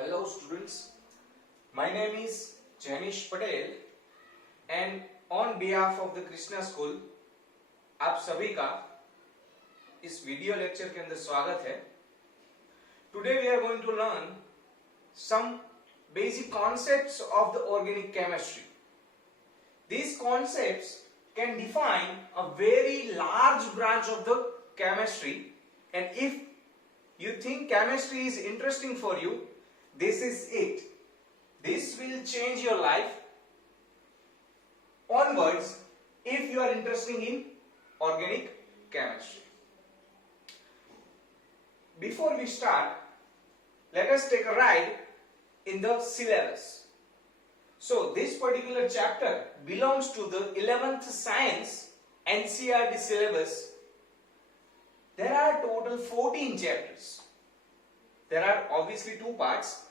Hello students, my name is Janish Patel and on behalf of the Krishna School आप सभी का इस video lecture के अंदर स्वागत है। Today we are going to learn some basic concepts of the organic chemistry. These concepts can define a very large branch of the chemistry, and if you think chemistry is interesting for you, this is it. This will change your life onwards if you are interested in organic chemistry. Before we start, let us take a ride in the syllabus. So this particular chapter belongs to the 11th Science NCERT syllabus. There are total 14 chapters. There are obviously two parts.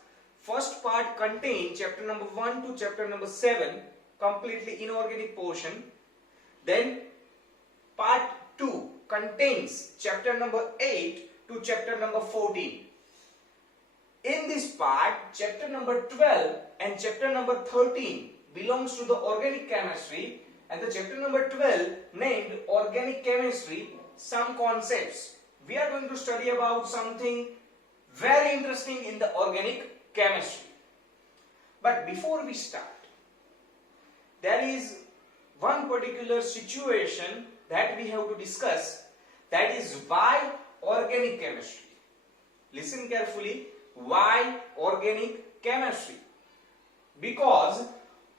First part contains chapter number 1 to chapter number 7, completely inorganic portion. Then part 2 contains chapter number 8 to chapter number 14. In this part, chapter number 12 and chapter number 13 belongs to the organic chemistry, and the chapter number 12 named organic chemistry, some concepts. We are going to study about something very interesting in the organic chemistry. But before we start, there is one particular situation that we have to discuss, that is why organic chemistry. Listen carefully, why organic chemistry? Because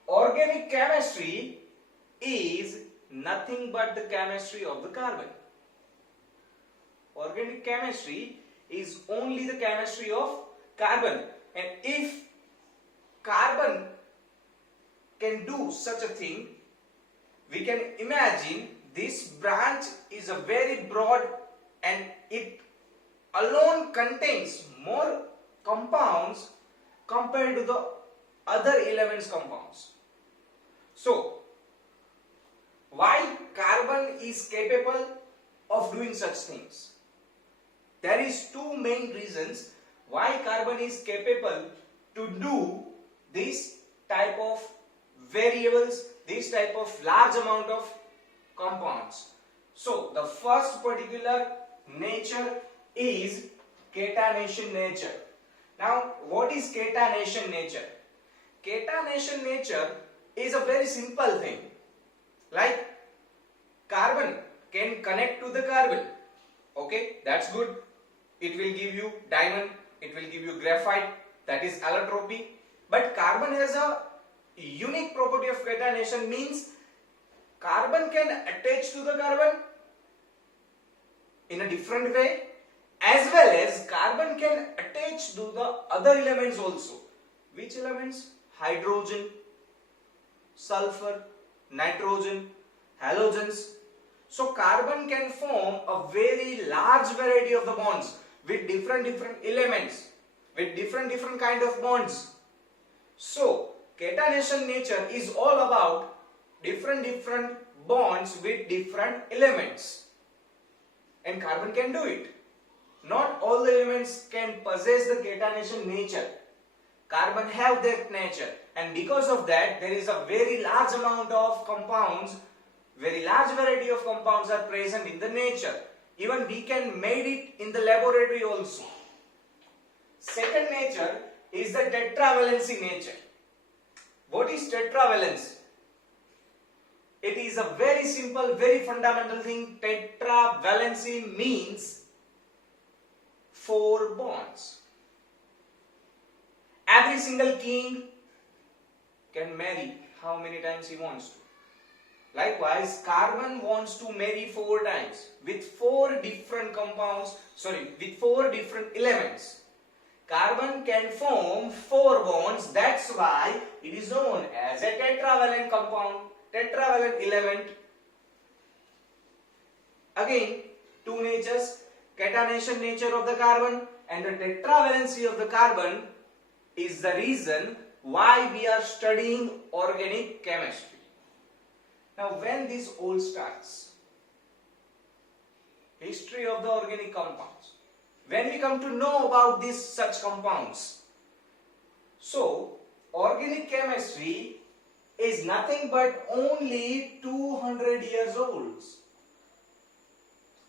organic chemistry is nothing but the chemistry of the carbon. Organic chemistry is only the chemistry of carbon, and if carbon can do such a thing, we can imagine this branch is a very broad and it alone contains more compounds compared to the other elements compounds. So why carbon is capable of doing such things? There is two main reasons why carbon is capable to do this type of variables, this type of large amount of compounds. So the first particular nature is catenation nature. Now what is catenation nature? Catenation nature is a very simple thing. Like carbon can connect to the carbon. Okay, that's good. It will give you diamond, it will give you graphite, that is allotropy. But carbon has a unique property of catenation, means carbon can attach to the carbon in a different way, as well as carbon can attach to the other elements also. Which elements? Hydrogen, sulfur, nitrogen, halogens. So carbon can form a very large variety of the bonds with different elements, with different kind of bonds. So catenation nature is all about different bonds with different elements, and carbon can do it. Not all the elements can possess the catenation nature. Carbon have that nature, and because of that there is a very large amount of compounds, very large variety of compounds are present in the nature. Even we can made it in the laboratory also. Second nature is the tetravalency nature. What is tetravalence? It is a very simple, very fundamental thing. Tetravalency means 4 bonds. Every single king can marry how many times he wants to. Likewise, carbon wants to marry 4 times with 4 different compounds, with 4 different elements. Carbon can form 4 bonds, that's why it is known as a tetravalent compound, tetravalent element. Again, two natures, catenation nature of the carbon and the tetravalency of the carbon is the reason why we are studying organic chemistry. Now when this all starts? History of the organic compounds. When we come to know about these such compounds, So, organic chemistry is nothing but only 200 years old.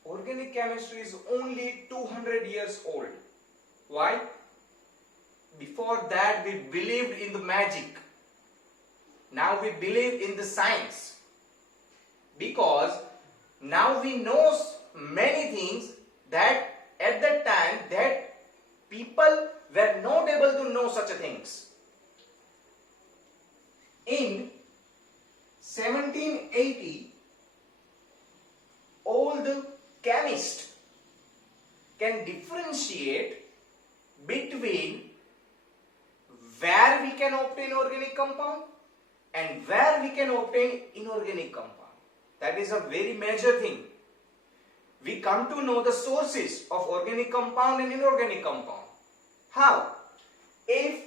Organic chemistry is only 200 years old. Why? Before that we believed in the magic. Now we believe in the science. Because now we know many things that at that time that people were not able to know such things. In 1780, all the chemists can differentiate between where we can obtain organic compound and where we can obtain inorganic compound. That is a very major thing. We come to know the sources of organic compound and inorganic compound. How? If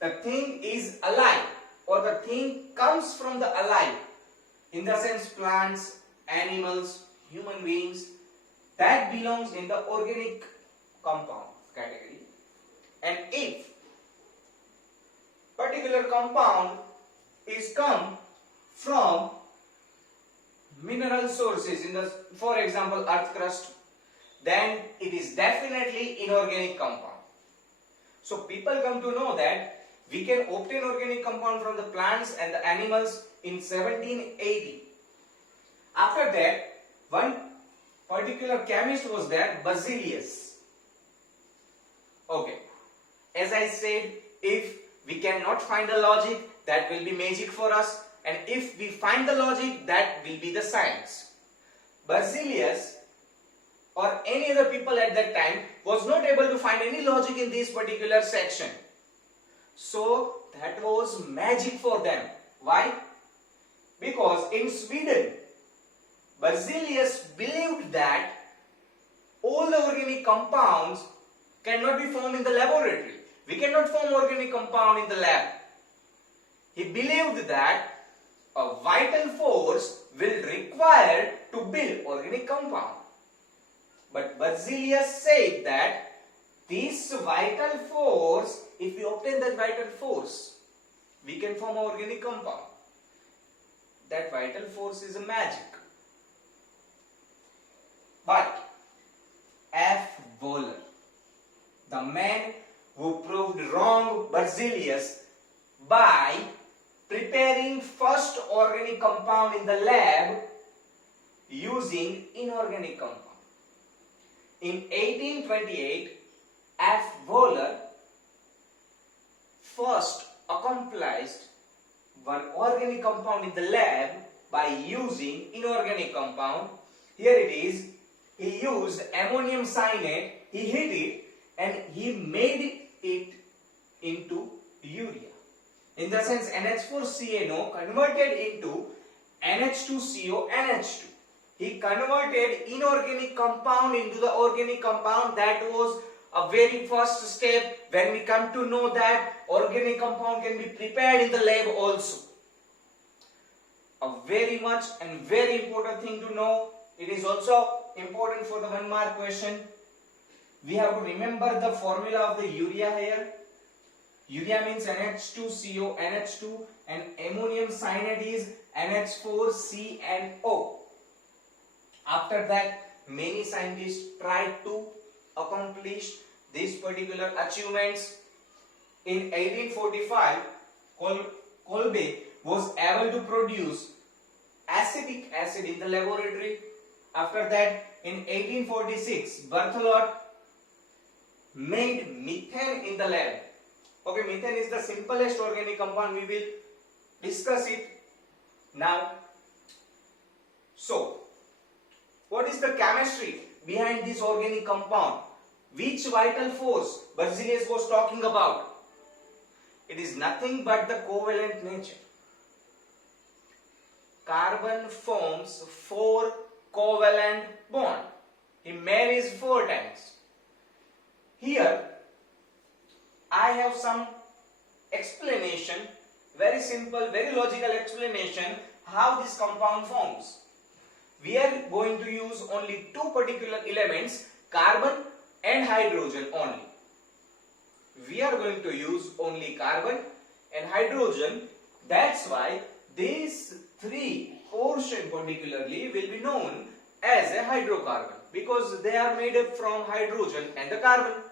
the thing is alive or the thing comes from the alive, in the sense plants, animals, human beings, that belongs in the organic compound category. And if particular compound is come from mineral sources, for example earth crust, then it is definitely inorganic compound. So people come to know that we can obtain organic compound from the plants and the animals in 1780. After that, one particular chemist was there, Berzelius. Okay, as I said, if we cannot find the logic, that will be magic for us, and if we find the logic, that will be the science. Berzelius or any other people at that time was not able to find any logic in this particular section. So that was magic for them. Why? Because in Sweden, Berzelius believed that all the organic compounds cannot be formed in the laboratory. We cannot form organic compound in the lab. He believed that a vital force will require to build organic compound. But Berzelius said that this vital force, if we obtain that vital force, we can form an organic compound. That vital force is a magic. But F. Wohler, the man who proved wrong Berzelius by preparing first organic compound in the lab using inorganic compound. In 1828, F. Wohler first accomplished one organic compound in the lab by using inorganic compound. Here it is. He used ammonium cyanide, he heat it and he made it into urea. In the sense NH4CNO converted into NH2CO NH2. He converted inorganic compound into the organic compound. That was a very first step when we come to know that organic compound can be prepared in the lab also. A very much and very important thing to know. It is also important for the 1 mark question. We have to remember the formula of the urea here. Urea means NH2CO NH2 and ammonium cyanide is NH4CNO. After that, many scientists tried to accomplish these particular achievements. In 1845, Kolbe was able to produce acetic acid in the laboratory. After that, in 1846, Berthelot made methane in the lab. Okay, methane is the simplest organic compound. We will discuss it now. So, what is the chemistry behind this organic compound? Which vital force Berzelius was talking about? It is nothing but the covalent nature. Carbon forms 4 covalent bond. He marries 4 times. Here I have some explanation, very simple, very logical explanation how this compound forms. We are going to use only 2 particular elements, carbon and hydrogen only. we are going to use only carbon and hydrogen. That's why these three portion particularly will be known as a hydrocarbon, because they are made up from hydrogen and the carbon.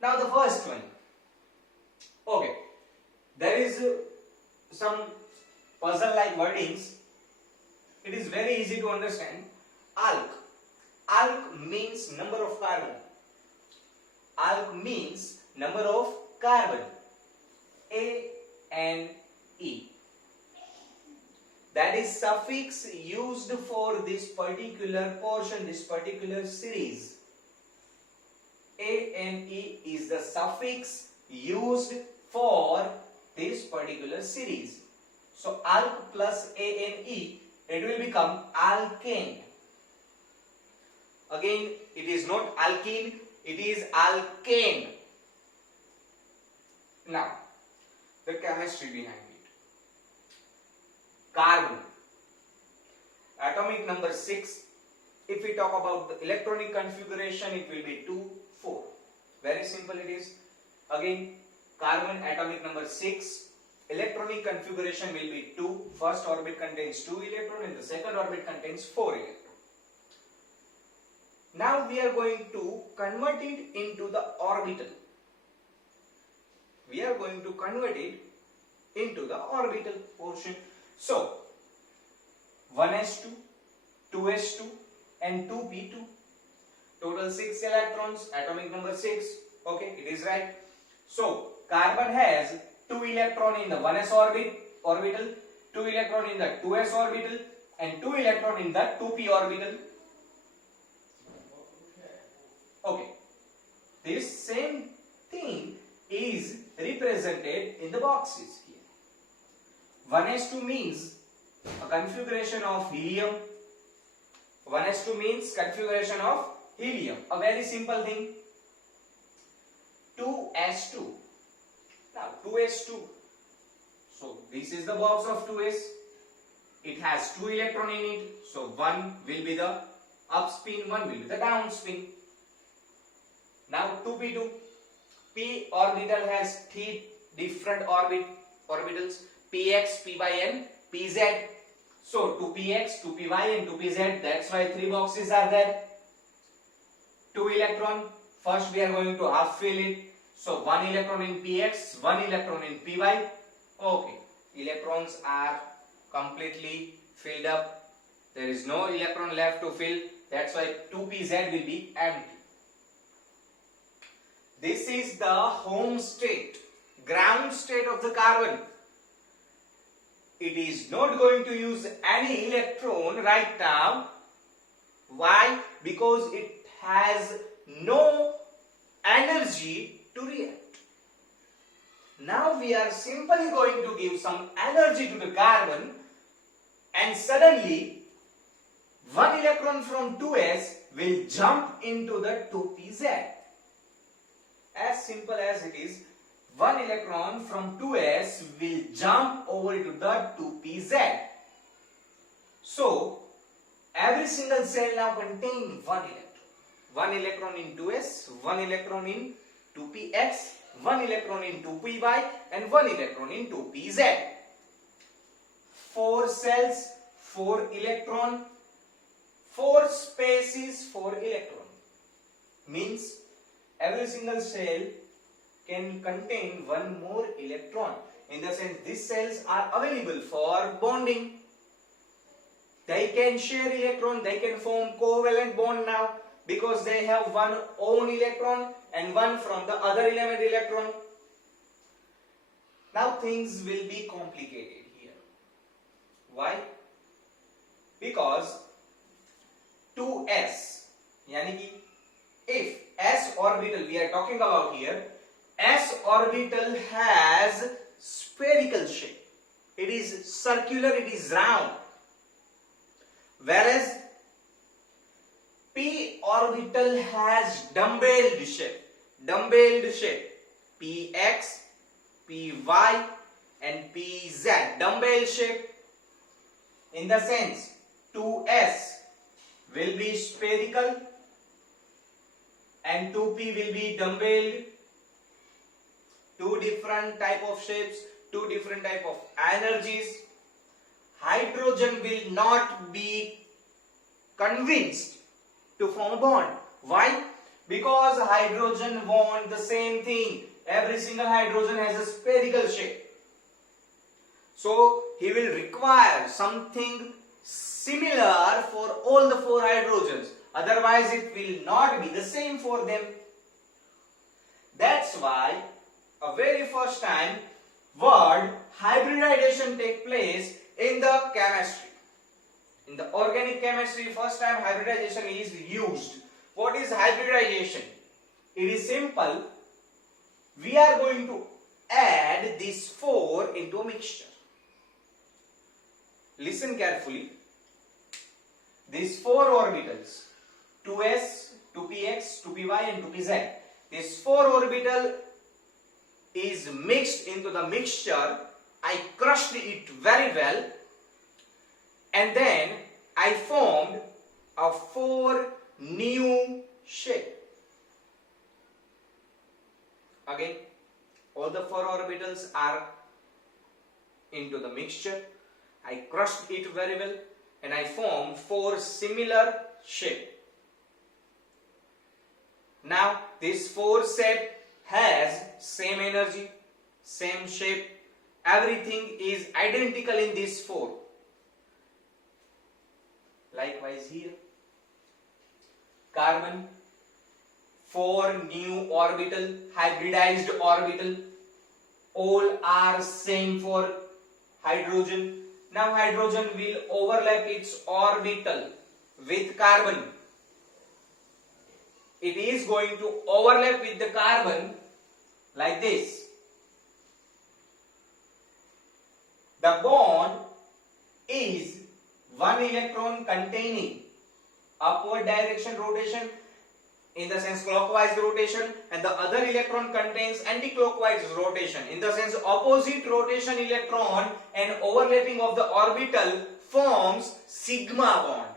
Now the first one. Okay, there is some puzzle like wordings. It is very easy to understand. Alk. Alk means number of carbon. Alk means number of carbon. A-N-E. That is suffix used for this particular portion, this particular series. A-N-E is the suffix used for this particular series. So alk plus A-N-E, it will become alkane. Again, it is not alkene, it is alkane. Now, the chemistry behind it. Carbon. Atomic number 6. If we talk about the electronic configuration, it will be 2, 4. Very simple it is. Again, carbon atomic number 6. Electronic configuration will be 2. First orbit contains 2 electrons and the second orbit contains 4 electrons. Now we are going to convert it into the orbital. We are going to convert it into the orbital portion. So, 1s2, 2s2 and 2p2. Total 6 electrons, atomic number 6. Okay, it is right. So, carbon has 2 electron in the 1s orbital, 2 electron in the 2s orbital and 2 electron in the 2p orbital. Okay, this same thing is represented in the boxes here. 1s2 means a configuration of helium. 1s2 means configuration of helium. A very simple thing. 2s2. Now 2s2. So this is the box of 2s. It has 2 electrons in it. So 1 will be the up spin, 1 will be the down spin. Now 2p2. P orbital has 3 different orbitals. Px, P by N, Pz. So 2px, 2py and 2pz. That's why 3 boxes are there. 2 electron. First we are going to half fill it. So 1 electron in px, 1 electron in py. Okay. Electrons are completely filled up. There is no electron left to fill. That's why 2pz will be empty. This is the home state, ground state of the carbon. It is not going to use any electron right now. Why? Because it has no energy to react. Now we are simply going to give some energy to the carbon, and suddenly 1 electron from 2s will jump into the 2pz. As simple as it is, 1 electron from 2s will jump over to the 2pz. So, every single cell now contains 1 electron. 1 electron in 2s, 1 electron in 2px, 1 electron in 2py and 1 electron in 2pz. 4 cells, 4 electron, 4 spaces, 4 electron. Means every single cell can contain 1 more electron. In the sense, these cells are available for bonding. They can share electron, they can form covalent bond now because they have 1 own electron and 1 from the other element electron. Now things will be complicated here. Why? Because 2s, yani ki if s orbital we are talking about here, s orbital has spherical shape. It is circular, it is round. Whereas p orbital has dumbbelled shape. Dumbbelled shape. Px, Py and Pz. Dumbbell shape. In the sense 2s will be spherical and 2p will be dumbbelled two different type of shapes, two different type of energies. Hydrogen will not be convinced to form a bond. Why? Because hydrogen want the same thing. Every single hydrogen has a spherical shape. So he will require something similar for all the four hydrogens. Otherwise it will not be the same for them. That's why a very first time word hybridization take place in the chemistry. In the organic chemistry, first time hybridization is used. What is hybridization? It is simple. We are going to add these four into a mixture. Listen carefully. These four orbitals, 2s, 2px, 2py and 2pz. This four orbital is mixed into the mixture. I crushed it very well and then I formed a four new shape. Again, all the four orbitals are into the mixture. I crushed it very well and I formed four similar shape. Now this four shape has same energy, same shape, everything is identical in these four. Likewise here, carbon, four new orbital, hybridized orbital, all are same for hydrogen. Now hydrogen will overlap its orbital with carbon. It is going to overlap with the carbon like this. The bond is one electron containing upward direction rotation, in the sense clockwise rotation, and the other electron contains anti-clockwise rotation, in the sense opposite rotation electron, and overlapping of the orbital forms sigma bond.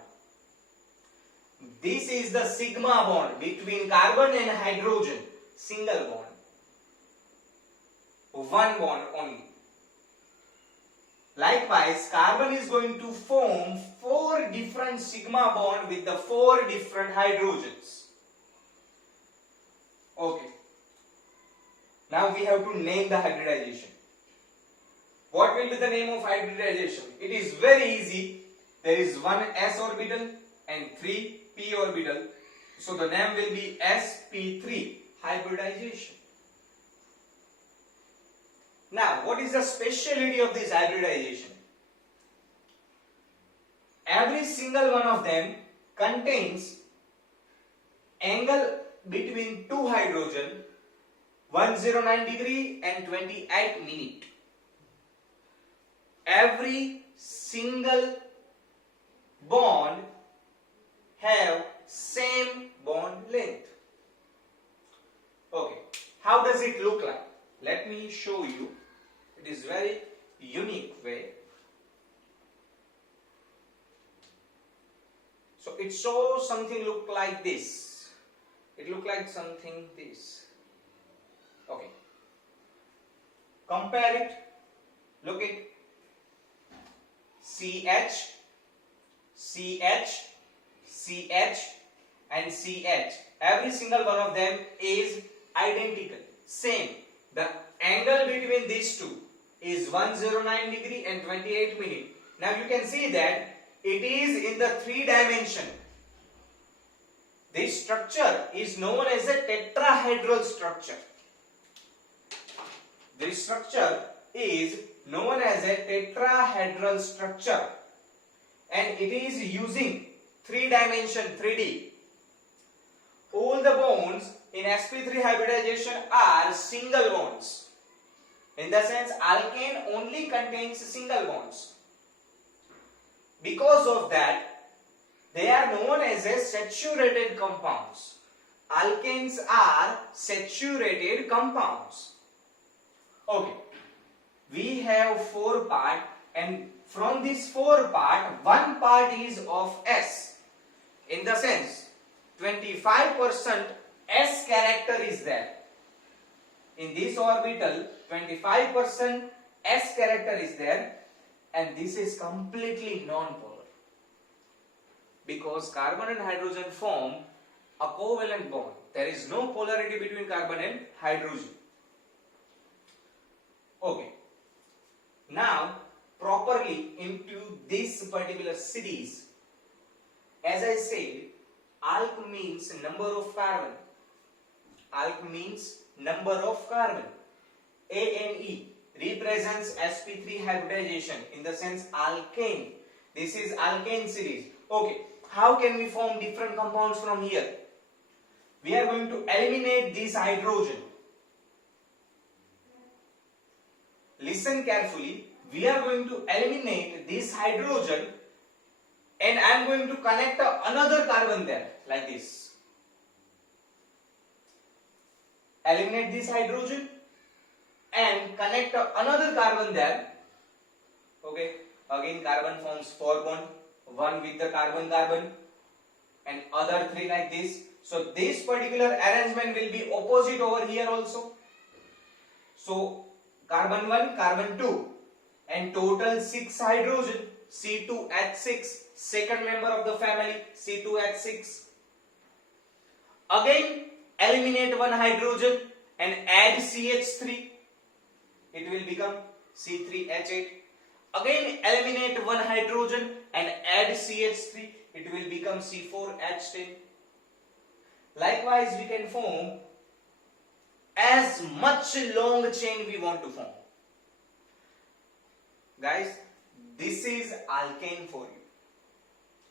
This is the sigma bond between carbon and hydrogen, single bond, one bond only. Likewise, carbon is going to form four different sigma bond with the four different hydrogens. Okay. Now we have to name the hybridization. What will be the name of hybridization? It is very easy. There is one s orbital and three p orbital. So the name will be sp3, hybridization. Now, what is the speciality of this hybridization? Every single one of them contains angle between two hydrogen 109 degree and 28 minute. Every single bond have same bond length. Okay, how does it look like? Let me show you. It is very unique way. So it shows something look like this. It look like something this. Okay. Compare it. Look at CH, CH, CH and CH. Every single one of them is identical. Same. The angle between these two is 109 degree and 28 minute. Now you can see that it is in the 3 dimension. This structure is known as a tetrahedral structure. This structure is known as a tetrahedral structure and it is using 3 dimension 3D. All the bonds in sp3 hybridization are single bonds. In the sense, alkane only contains single bonds. Because of that, they are known as a saturated compounds. Alkanes are saturated compounds. Okay, we have 4 parts, and from this 4 part, 1 part is of S. In the sense, 25% S character is there. In this orbital, 25% s character is there, and this is completely non-polar, because carbon and hydrogen form a covalent bond. There is no polarity between carbon and hydrogen. Okay. Now, properly into this particular series, as I said, alk means number of carbon. Alk means number of carbon. ANE represents sp3 hybridization, in the sense alkane. This is alkane series. Okay, how can we form different compounds from here? We are going to eliminate this hydrogen. Listen carefully. We are going to eliminate this hydrogen, and I am going to connect another carbon there, like this. Eliminate this hydrogen and connect another carbon there. Okay, again carbon forms 4 bond, one with the carbon and other 3 like this. So this particular arrangement will be opposite over here also. So carbon 1, carbon 2, and total 6 hydrogen, C2H6, second member of the family, C2H6. Again eliminate one hydrogen and add CH3, it will become C3H8. Again eliminate one hydrogen and add CH3, it will become C4H10. Likewise, we can form as much long chain we want to form. Guys, this is alkane for you.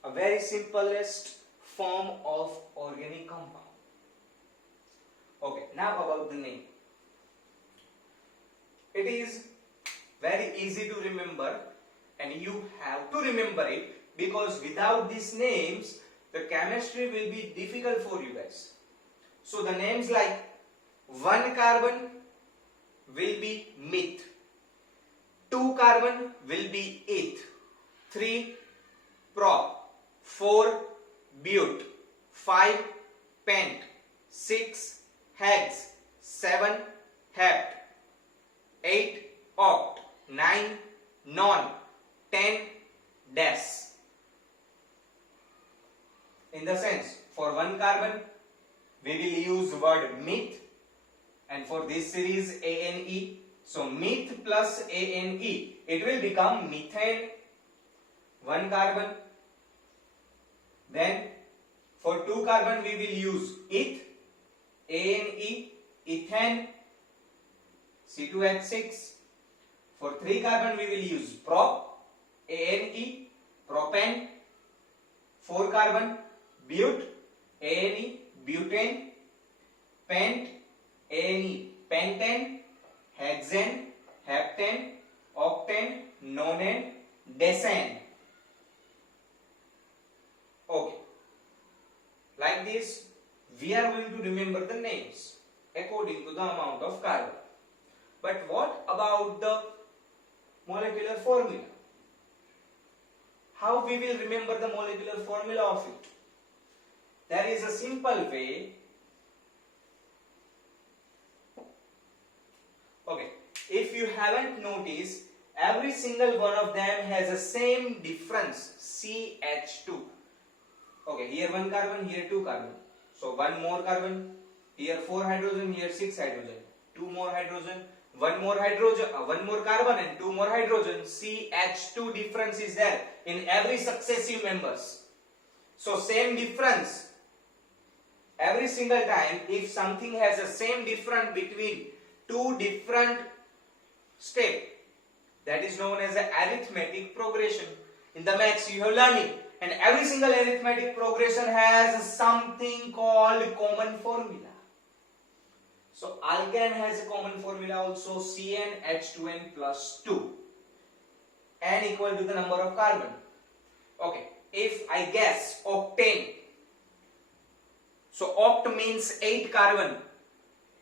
A very simplest form of organic compound. Okay, now about the name. It is very easy to remember, and you have to remember it, because without these names, the chemistry will be difficult for you guys. So the names like 1 carbon will be meth, 2 carbon will be eth, 3 prop, 4 but, 5 pent, 6 hex, 7 hept, 8 oct, 9 non, 10 des. In the sense, for 1 carbon we will use word meth, and for this series ANE. So meth plus ANE, it will become methane, 1 carbon. Then for 2 carbon we will use eth, ANE, ethane, C2H6. For 3 carbon we will use prop, ANE, propane. 4 carbon but, ANE, butane. Pent, ANE, pentane. Hexane, heptane, octane, nonane, decane. Okay. Like this, we are going to remember the names according to the amount of carbon. But what about the molecular formula? How we will remember the molecular formula of it? There is a simple way. Okay, if you haven't noticed, every single one of them has the same difference, CH2. Okay, here 1 carbon, here 2 carbon. So 1 more carbon, here 4 hydrogen, here 6 hydrogen. 2 more hydrogen, 1 more hydrogen, 1 more carbon and 2 more hydrogen. CH2 difference is there in every successive members. So same difference every single time. If something has the same difference between 2 different steps, that is known as an arithmetic progression. In the maths you have learning, and every single arithmetic progression has something called common formula. So alkane has a common formula also, CnH2n plus 2, n equal to the number of carbon. Okay, if I guess octane, so oct means 8 carbon,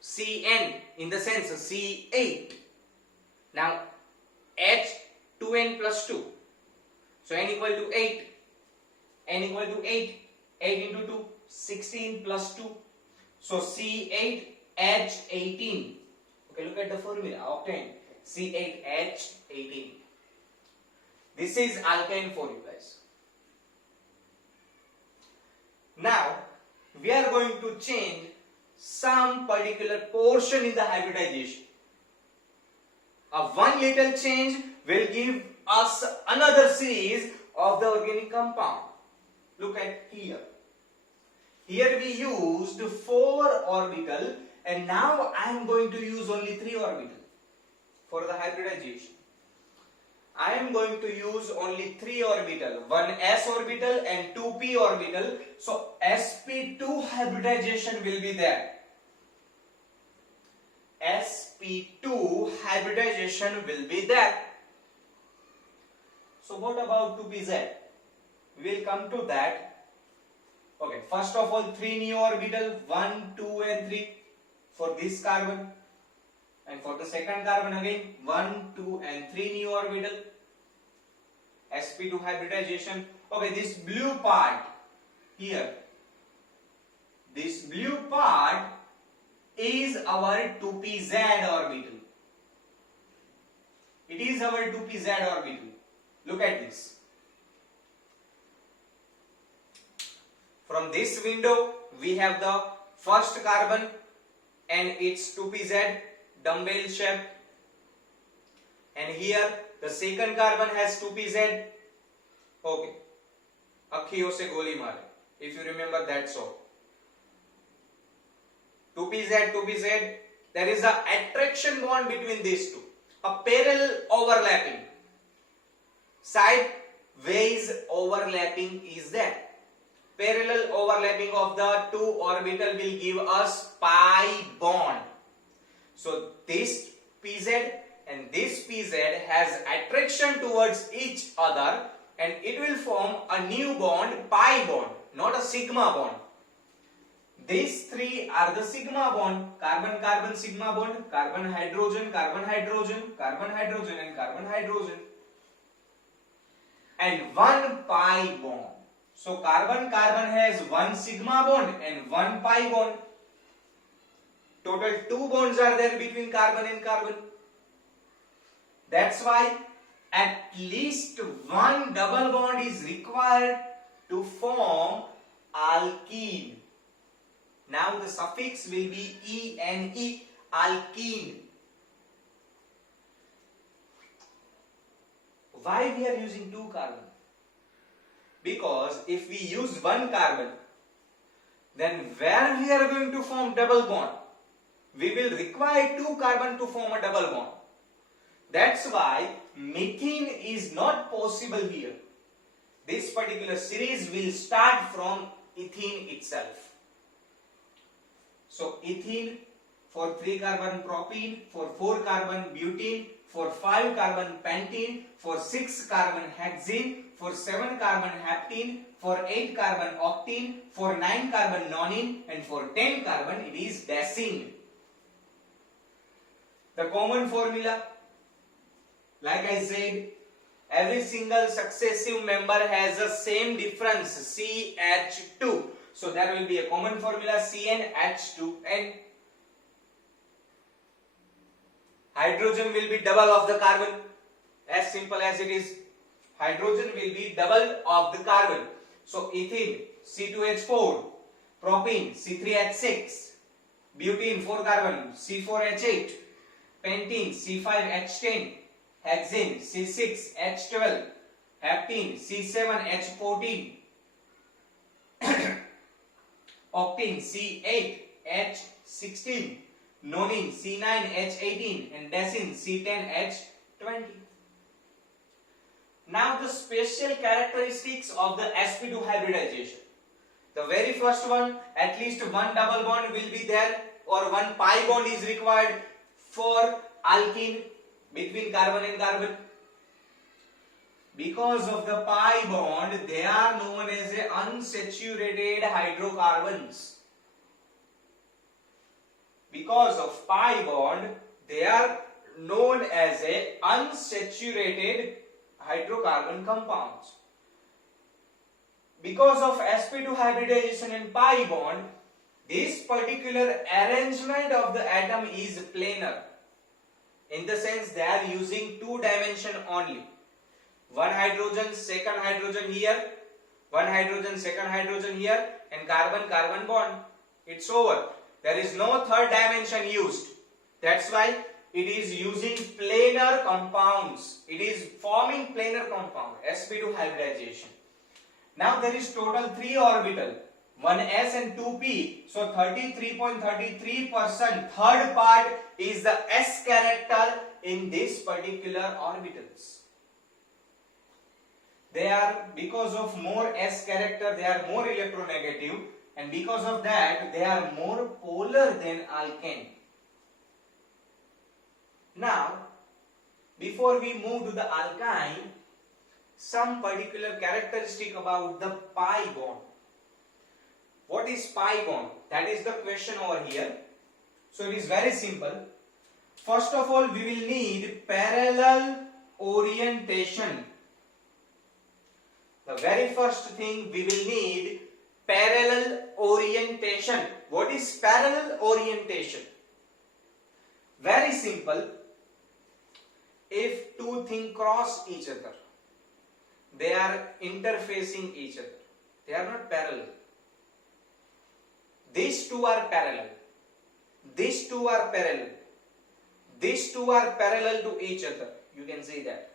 Cn in the sense C8. Now H2n plus 2, so n equal to 8, n equal to 8, 8 into 2, 16 plus 2, so C8H18. Okay, look at the formula. Octane C8H18. This is alkyne for you guys. Now we are going to change some particular portion in the hybridization. A one little change will give us another series of the organic compound. Look at here. Here we used 4 orbital and now I am going to use only 3 orbital for the hybridization. I am going to use only 3 orbital, one s orbital and 2 p orbital. So sp2 hybridization will be there. sp2 hybridization will be there. So what about 2pz? We will come to that. Okay, first of all 3 new orbital 1, 2 and 3 for this carbon, and for the second carbon again 1, 2 and 3 new orbital. sp2 hybridization. Okay, this blue part here, this blue part is our 2pz orbital. It is our 2pz orbital. Look at this. From this window we have the first carbon and its 2pz dumbbell shape, and here the second carbon has 2pz. Okay, akhiyon se goli mare, if you remember that. So 2pz, there is a attraction bond between these two, a parallel overlapping, sideways overlapping is there. Parallel overlapping of the 2 orbital will give us pi bond. So this pz and this pz has attraction towards each other and it will form a new bond, pi bond, not a sigma bond. These 3 are the sigma bond, carbon-carbon sigma bond, carbon-hydrogen, carbon-hydrogen, carbon-hydrogen and carbon-hydrogen, and 1 pi bond. So carbon-carbon has 1 sigma bond and 1 pi bond. Total 2 bonds are there between carbon and carbon. That's why at least 1 double bond is required to form alkene. Now the suffix will be ene, alkene. Why we are using 2 carbon? Because if we use 1 carbon, then where we are going to form double bond? We will require 2 carbon to form a double bond. That's why methene is not possible here. This particular series will start from ethene itself. So ethene, for 3 carbon propene, for 4 carbon butene, for 5 carbon pentene, for 6 carbon hexene, for 7 carbon heptene, for 8 carbon octene, for 9 carbon nonene, and for 10 carbon it is decene. The common formula, like I said, every single successive member has the same difference, CH2. So there will be a common formula CnH2n. Hydrogen will be double of the carbon, as simple as it is. Hydrogen will be double of the carbon. So ethene C2H4, propene C3H6, butene 4 carbon C4H8, pentene C5H10, hexene C6H12, heptene C7H14, octene C8H16, nonene C9H18 and decene C10H20. Now the special characteristics of the sp2 hybridization. The very first one, at least 1 double bond will be there or 1 pi bond is required for alkene between carbon and carbon. Because of the pi bond, they are known as unsaturated hydrocarbons. Because of pi bond, they are known as unsaturated hydrocarbon compounds. Because of sp2 hybridization and pi bond, this particular arrangement of the atom is planar. In the sense they are using two dimension only. One hydrogen, second hydrogen here, one hydrogen, second hydrogen here, and carbon carbon bond. It's over. There is no third dimension used. That's why it is using planar compounds. It is forming planar compound, sp2 hybridization. Now there is total 3 orbital, one s and 2p. So 33.33%, third part is the s character in this particular orbitals. They are, because of more s character, they are more electronegative, and because of that they are more polar than alkane. Now, before we move to the alkyne, some particular characteristic about the pi bond. What is pi bond? That is the question over here. So it is very simple. First of all, we will need parallel orientation. The very first thing we will need parallel orientation. What is parallel orientation? Very simple. If two things cross each other, they are interfacing each other. They are not parallel. These two are parallel. These two are parallel. These two are parallel to each other. You can see that.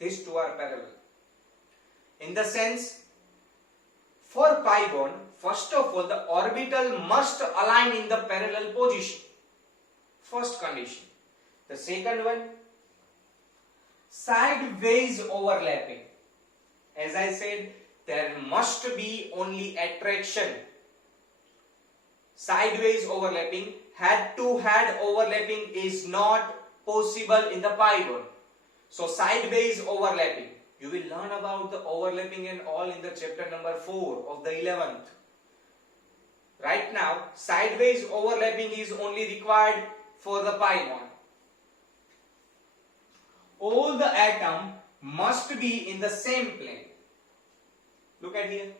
These two are parallel. In the sense, for pi bond, first of all, the orbital must align in the parallel position. First condition. The second one, sideways overlapping. As I said, there must be only attraction. Sideways overlapping, head to head overlapping is not possible in the pi bond. So sideways overlapping. You will learn about the overlapping and all in the chapter number 4 of the 11th. Right now, sideways overlapping is only required for the pi bond. All the atom must be in the same plane. Look at here.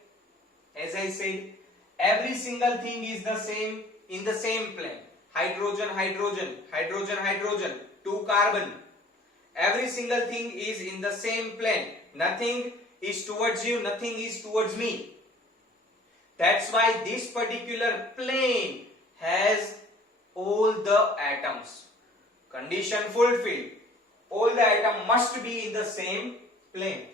As I said, every single thing is the same in the same plane. Hydrogen, hydrogen, hydrogen, hydrogen, 2 carbon. Every single thing is in the same plane. Nothing is towards you, nothing is towards me. That's why this particular plane has all the atoms. Condition fulfilled. All the atoms must be in the same plane.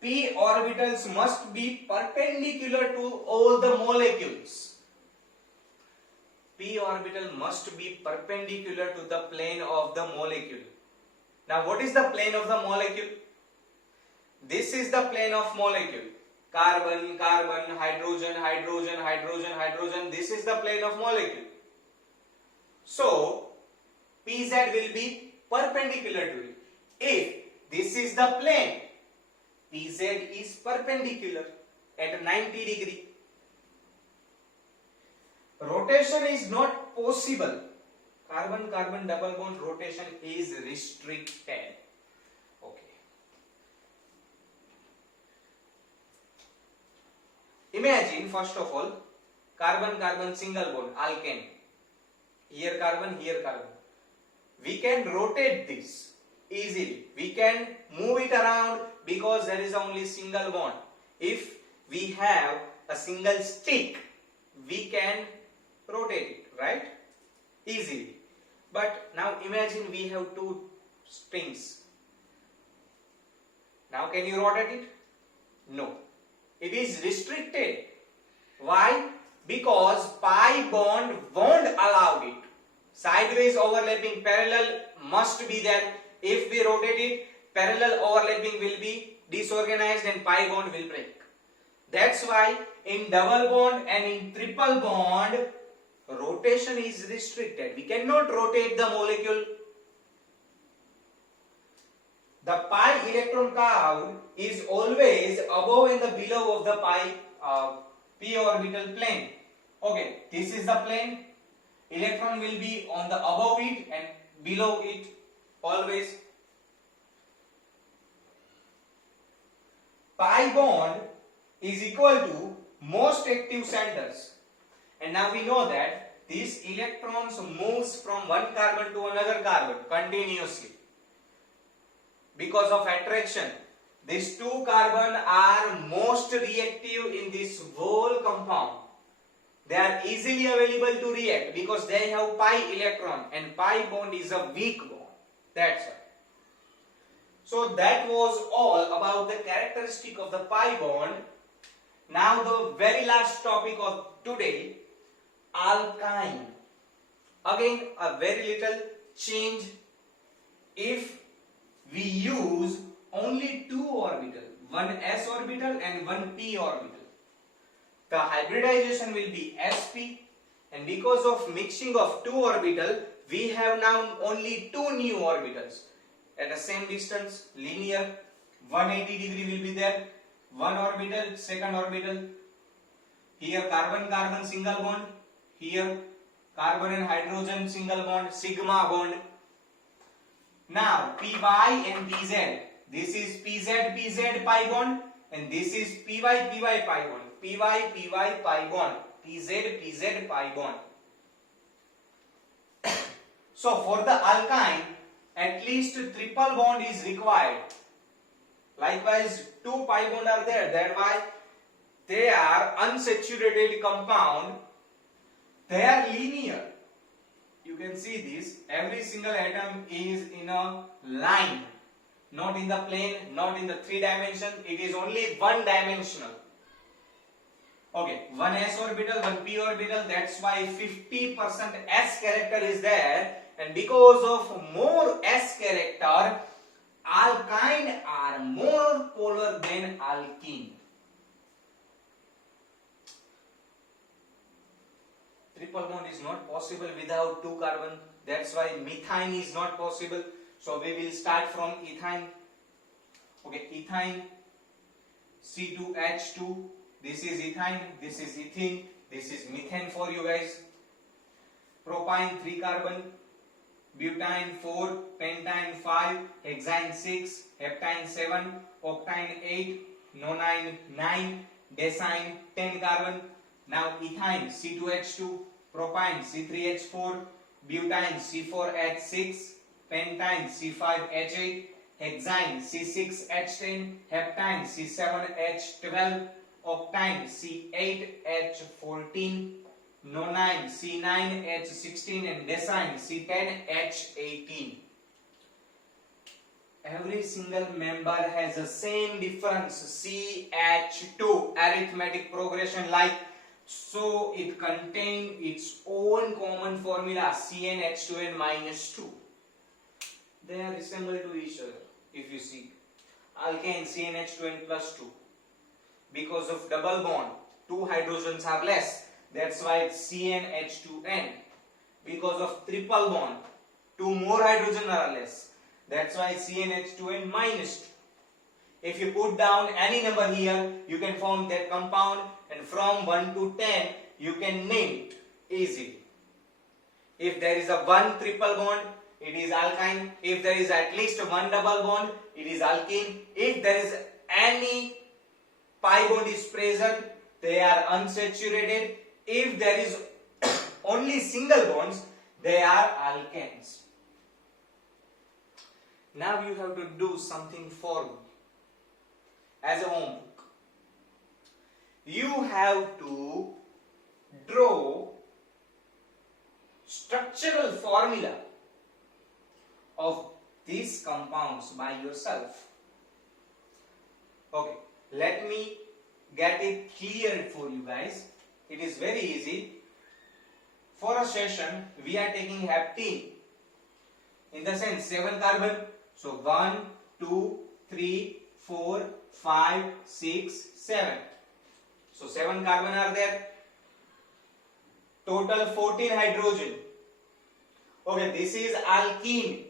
P orbitals must be perpendicular to all the molecules. P orbital must be perpendicular to the plane of the molecule. Now what is the plane of the molecule? This is the plane of molecule. Carbon, carbon, hydrogen, hydrogen, hydrogen, hydrogen. This is the plane of molecule. So Pz will be perpendicular to it. If this is the plane, Pz is perpendicular at 90 degree. Rotation is not possible. Carbon-carbon double bond rotation is restricted. Okay. Imagine first of all, carbon-carbon single bond, alkane. Here carbon, here carbon. We can rotate this easily. We can move it around because there is only single bond. If we have a single stick, we can rotate it, right? Easily. But now imagine we have 2 strings. Now can you rotate it? No. It is restricted. Why? Because pi bond won't allow it. Sideways overlapping parallel must be there. If we rotate it, parallel overlapping will be disorganized and pi bond will break. That's why in double bond and in triple bond, rotation is restricted. We cannot rotate the molecule. The pi electron cloud is always above and the below of the pi p orbital plane. Okay, this is the plane. Electron will be on the above it and below it always. Pi bond is equal to most active centers. And now we know that these electrons moves from one carbon to another carbon continuously because of attraction. These two carbon are most reactive in this whole compound. They are easily available to react because they have pi electron, and pi bond is a weak bond. That's why. So that was all about the characteristic of the pi bond. Now the very last topic of today, alkyne. Again a very little change. If we use only two orbital, one s orbital and one p orbital, the hybridization will be sp, and because of mixing of two orbital, we have now only two new orbitals at the same distance, linear, 180 degree will be there, one orbital, second orbital, here carbon carbon single bond, here carbon and hydrogen single bond, sigma bond. Now py and pz, this is pz pz pi bond, and this is py py pi bond, py py pi bond, pz pz pi bond. So for the alkyne, at least triple bond is required. Likewise, two pi bond are there. That's why they are unsaturated compound. They are linear. You can see this. Every single atom is in a line, not in the plane, not in the three dimension. It is only one dimensional. Okay, one s orbital, one p orbital. That's why 50% s character is there. And because of more s character, alkyne are more polar than alkene. Triple bond is not possible without two carbon. That's why methane is not possible. So we will start from ethane. Okay, ethane, C2H2. This is ethane, this is ethene, this is methane for you guys. Propane 3 carbon, butane 4, pentane 5, hexane 6, heptane 7, octane 8, nonane 9, decyne 10 carbon. Now ethane C2H2, propane C3H4, butane C4H6, pentane C5H8, hexane C6H10, heptane C7H12, octane C8H14, nonane C9H16, and decyne C10H18. Every single member has the same difference, CH2, arithmetic progression like, so it contains its own common formula, CnH2n minus 2. They are resemble to each other. If you see, alkane CnH2n plus 2. Because of double bond, two hydrogens are less. That's why it's CnH2n. Because of triple bond, two more hydrogen are less. That's why CnH2n minus 2. If you put down any number here, you can form that compound, and from 1 to 10, you can name it easily. If there is a one triple bond, it is alkyne. If there is at least one double bond, it is alkene. If there is any pi bond is present, they are unsaturated. If there is only single bonds, they are alkanes. Now you have to do something for me as a homework. You have to draw structural formula of these compounds by yourself. Okay, let me get it clear for you guys. It is very easy. For a session, we are taking heptene. In the sense, 7 carbon. So 1, 2, 3, 4, 5, 6, 7. So 7 carbon are there. Total 14 hydrogen. Okay, this is alkene.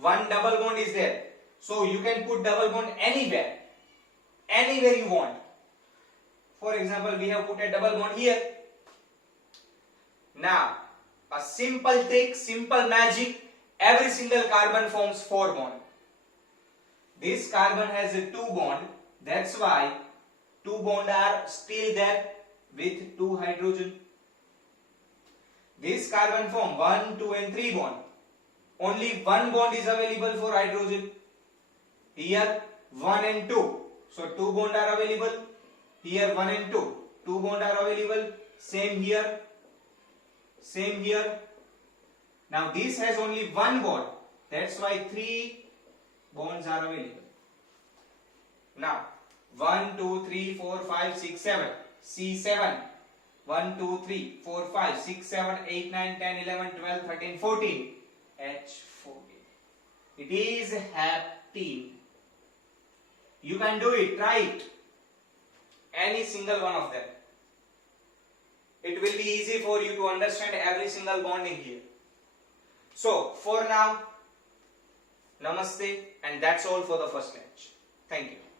One double bond is there. So you can put double bond anywhere. Anywhere you want. For example, we have put a double bond here. Now, a simple trick, simple magic. Every single carbon forms 4 bond. This carbon has a 2 bond. That's why 2 bond are still there with 2 hydrogen. This carbon form 1, 2 and 3 bond. Only one bond is available for hydrogen. Here 1 and 2. So 2 bond are available. Here 1 and 2. 2 bond are available. Same here. Same here. Now this has only one bond. That's why 3 bonds are available. Now 1, 2, 3, 4, 5, 6, 7. C7. 1, 2, 3, 4, 5, 6, 7, 8, 9, 10, 11, 12, 13, 14. H14. It is haptene. You can do it. Try it. Any single one of them. It will be easy for you to understand every single bonding here. So, for now, namaste, and that's all for the first batch. Thank you.